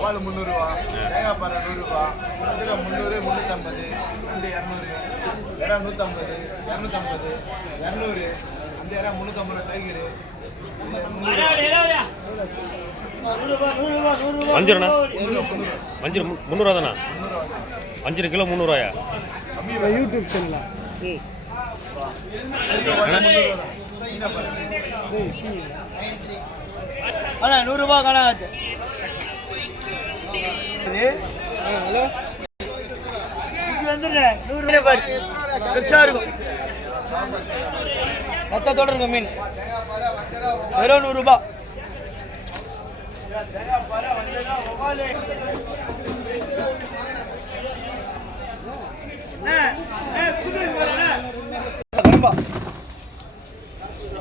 பால் முந்நூறுரூவா தேங்காய் பாறை நூறுரூவா முந்நூறு முந்நூற்றம்பது ரெண்டு இரநூறு இறா நூற்றம்பது இரநூத்தம்பது இரநூறு அந்த இறா முந்நூற்றம்பது டைகரு வஞ்சிரண்ணா? வஞ்சிரம் மு- முந்நூறுவா தானா. வஞ்சிரம் கிலோ முந்நூறுவாயா? யூடியூப் சேனலா? அண்ணா நூறுரூபா கணக்கு ஹலோ வந்துடுறேன் நூறுரூவா பாரு பெருசாக இருக்கும். இருக்கும் மீன். வெறும் நூறுரூபா.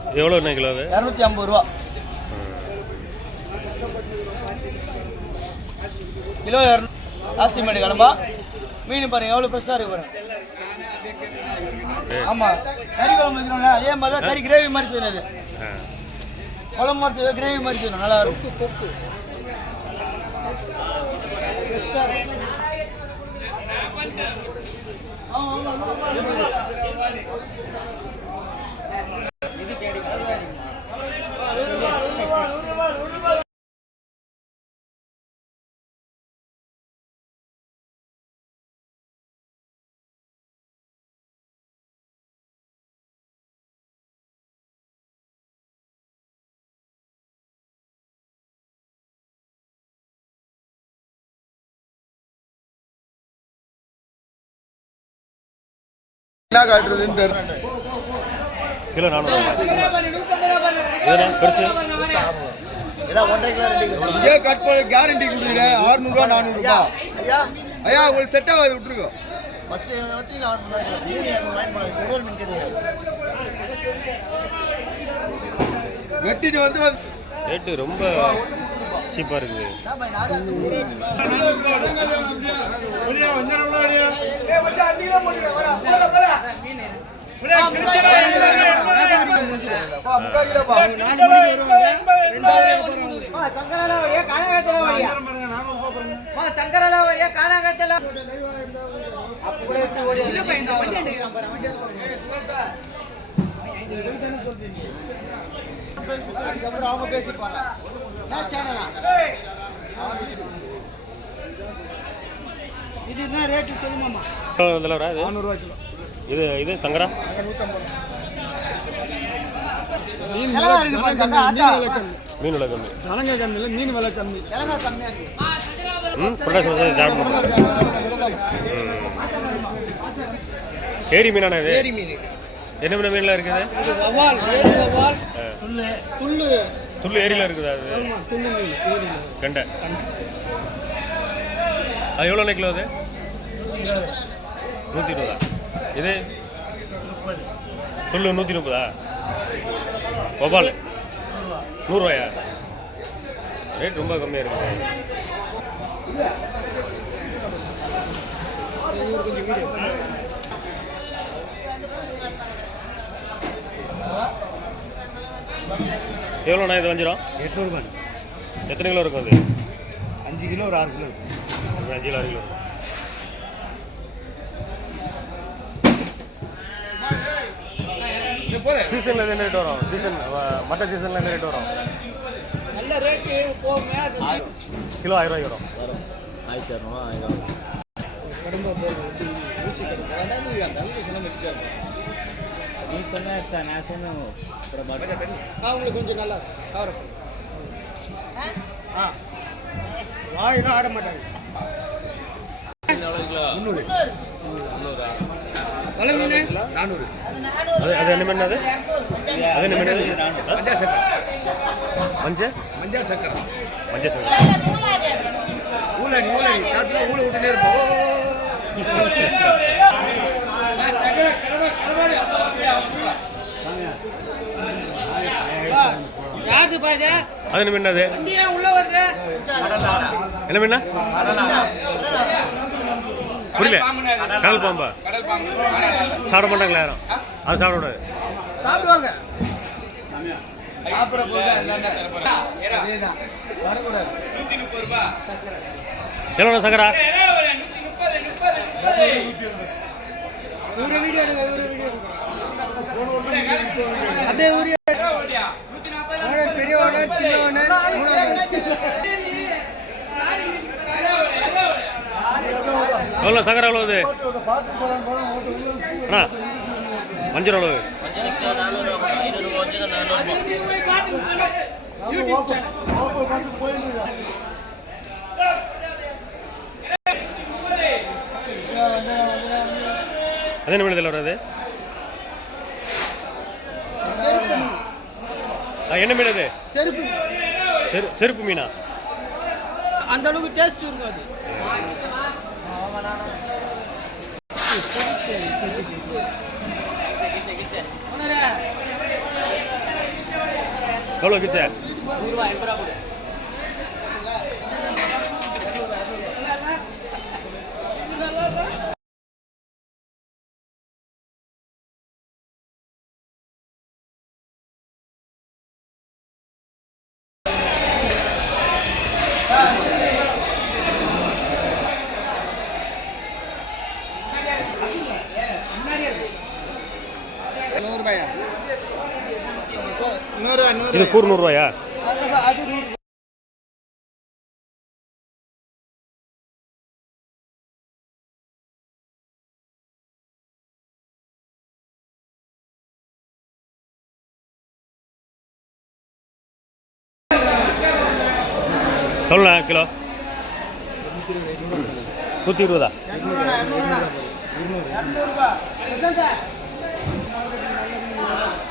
இது எவ்வளோ என்ன கிலோ அது? இரநூத்தி ஐம்பது ரூபா. கிலோ இரநூ ஜாஸ்தி மேடு கிளம்பா. மீன் பாருங்க எவ்வளோ ஃப்ரெஷ்ஷாக இருக்கு பாருங்க ஆமாம் கறி குழம்பு வைக்கிறோம்ல அதே மாதிரி தான் கறி கிரேவி மாதிரி செய்யணும் ஆ. குழம்பு மாதிரி கிரேவி மாதிரி செய்யணும் நல்லா இருக்கும். Vamos, vamos, vamos. என்ன காட்டுறதுன்னு தெரியல கிலோ இதுண்ணா பெருசு. இதே கட் பண்ணி கேரண்டி கொடுக்குறேன். அறுநூறுவா நானூறுபா ஐயா. ஐயா உங்களுக்கு செட் ஆகாது விட்டுருக்கோம் ஃபர்ஸ்ட் வச்சு வெட்டிட்டு வந்து வந்து ரேட்டு ரொம்ப சீப்பாக இருக்குது. நான் சின்ன பையன் வண்டி எடுக்கிறான் பாரு வண்டி அவங்க பேசிப்பாங்க. இது என்ன ரேட்டு சொல்லுமாமா எவ்வளோ இதெல்லாம் வரா இது? நானூறுரூவா கிலோ. இது இது சங்கரா? மீன் மீன் விலை கம்மி. ஜனங்க கம்மி இல்லை மீன் விலை கம்மி. ம் புரட்டாசி. ஏரி மீனாண்ணா இது? ஏரி மீன். என்ன மீன் மீன்லாம் இருக்குது? துள்ளு. துள்ளு ஏரியில் இருக்குதா அது? துள்ளு மீன். கண்டை. அது எவ்வளோ கிலோ அது? நூற்றி இருபதா? இது? துள்ளு நூற்றி முப்பதா ஒபால் நூறுரூவாயா ரேட் ரொம்ப கம்மியாக இருக்குது. கொஞ்சம் வீடு. எவ்வளோண்ணா இது வஞ்சிரம்? எட்நூறுபா. எத்தனை கிலோ இருக்கும் அது? அஞ்சு கிலோ ஒரு ஆறு கிலோ ஒரு அஞ்சு கிலோ ஆறு கிலோ சீசனில் எந்த ரேட் வரும்? சீசன் மட்டன் சீசனில் எந்த ரேட் வரும்? நல்ல ரேட்டு போகுமே அது கிலோ ஆயிரம் ரூபாய்க்கு வரும். ஆயிரத்தி இரநூறுவா ஆயிரம் கடும்பா போகுது. எப்படி ஊசி நீ சொன்ன நான் சொன்னேன் அவங்களுக்கு கொஞ்சம் நல்லா கவரம் ஆ? வாயெல்லாம் ஆட மாட்டாங்க. முந்நூறு. வலை மீன் நானூறு. அது அது என்ன மீன் அது? என்ன அது மஞ்சா சக்கரை. மஞ்சள் மஞ்சா சக்கரை. சாப்பிட்டு ஊழ விட்டுட்டே இருப்போம். அது என்ன மீன் அது வண்டியா உள்ள வருது. என்ன மீன் புரியல. அது. கடல் பாம்பா? கடல் பாம்பு. சாப்பிட மாட்டாங்களா யாரும்? அது சாப்பிட கூடாது. சாப்பிடுவாங்க. எவ்வளோ சங்கரா ஏறா ஒரு வீடியோ வீடியோ எவ்வளோ எவ்வளோ இது அண்ணா மஞ்சள் எவ்வளோ அது என்ன மீன் வராது என்ன மீன் அது? செருப்பு செரு செருப்பு மீனா? அந்த அளவுக்கு டேஸ்ட் இருக்காது. இருக்கும் அது எவ்வளோ கிச்சா நூறுபாயா நூறு நூறு இது கூறு நூறுரூவாயா அது நூறு எவ்வளோண்ணா கிலோ நூற்றி இருபதா 아.